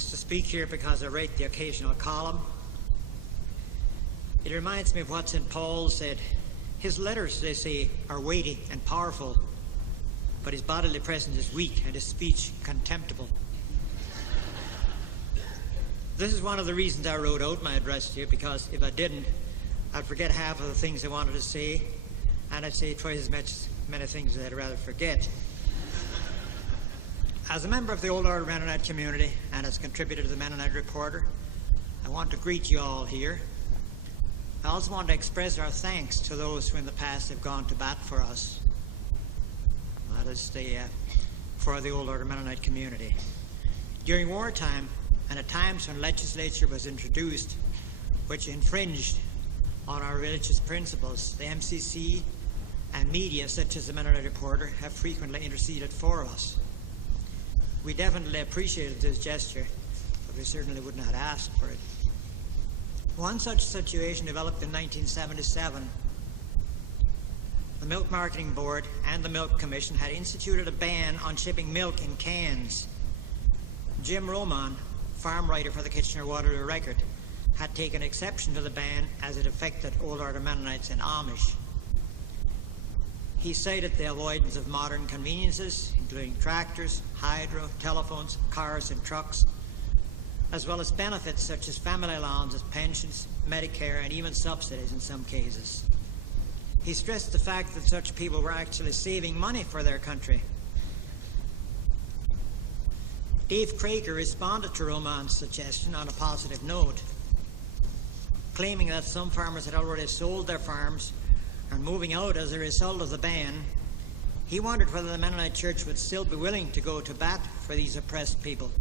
asked to speak here because I write the occasional column. It reminds me of what St. Paul said. His letters, they say, are weighty and powerful, but his bodily presence is weak and his speech contemptible. This is one of the reasons I wrote out my address to you, because if I didn't, I'd forget half of the things I wanted to say, and I'd say twice as many things that I'd rather forget. As a member of the Old Order Mennonite community and as a contributor to the Mennonite Reporter, I want to greet you all here. I also want to express our thanks to those who in the past have gone to bat for us. That is for the Old Order Mennonite community. During wartime, and at times when legislature was introduced which infringed on our religious principles, the MCC and media such as the Mennonite Reporter have frequently interceded for us. We definitely appreciated this gesture, but we certainly would not ask for it. One such situation developed in 1977. The Milk Marketing Board and the Milk Commission had instituted a ban on shipping milk in cans. Jim Roman, farm writer for the Kitchener-Waterloo Record, had taken exception to the ban as it affected Old Order Mennonites and Amish. He cited the avoidance of modern conveniences, including tractors, hydro, telephones, cars and trucks, as well as benefits such as family allowances, pensions, Medicare, and even subsidies in some cases. He stressed the fact that such people were actually saving money for their country. Dave Craker responded to Roman's suggestion on a positive note, claiming that some farmers had already sold their farms and moving out as a result of the ban. He wondered whether the Mennonite Church would still be willing to go to bat for these oppressed people.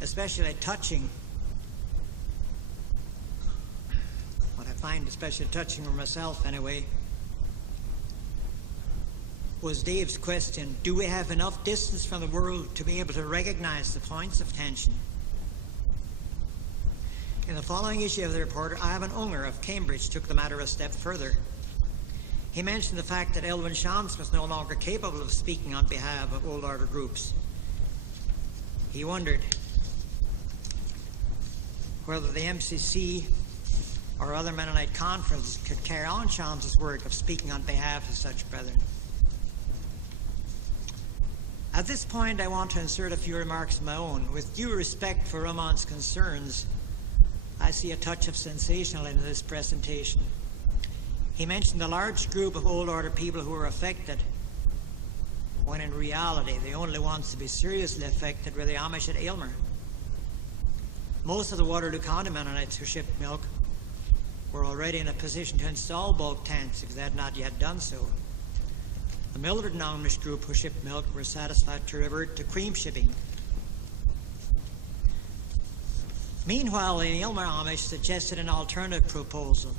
Especially touching, what I find especially touching for myself anyway, was Dave's question, do we have enough distance from the world to be able to recognize the points of tension? In the following issue of the Reporter, Ivan Unger of Cambridge took the matter a step further. He mentioned the fact that Elwyn Shantz was no longer capable of speaking on behalf of Old Order groups. He wondered whether the MCC or other Mennonite conferences could carry on Shantz's work of speaking on behalf of such brethren. At this point, I want to insert a few remarks of my own. With due respect for Roman's concerns, I see a touch of sensationalism in this presentation. He mentioned a large group of Old Order people who were affected, when in reality the only ones to be seriously affected were the Amish at Aylmer. Most of the Waterloo County Mennonites who shipped milk were already in a position to install bulk tanks if they had not yet done so. The Mildred and Amish group who shipped milk were satisfied to revert to cream shipping. Meanwhile, the Aylmer Amish suggested an alternative proposal.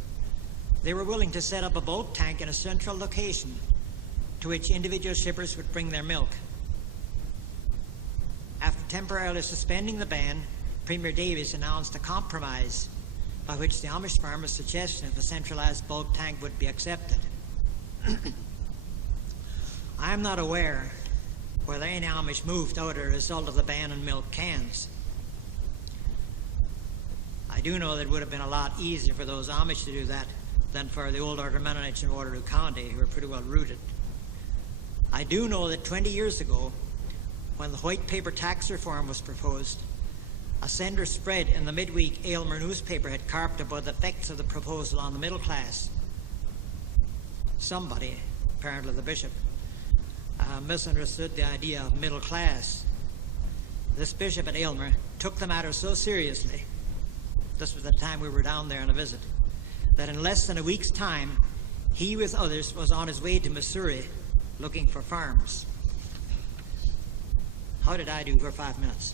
They were willing to set up a bulk tank in a central location to which individual shippers would bring their milk. After temporarily suspending the ban, Premier Davies announced a compromise by which the Amish farmers' suggestion of a centralized bulk tank would be accepted. I am not aware whether any Amish moved out as a result of the ban on milk cans. I do know that it would have been a lot easier for those Amish to do that than for the Old Order Mennonites in Waterloo County, who are pretty well rooted. I do know that 20 years ago, when the white paper tax reform was proposed, a sender spread in the midweek Aylmer newspaper had carped about the effects of the proposal on the middle class. Somebody, apparently the bishop, misunderstood the idea of middle class. This bishop at Aylmer took the matter so seriously, this was the time we were down there on a visit, that in less than a week's time, he with others was on his way to Missouri looking for farms. How did I do for 5 minutes?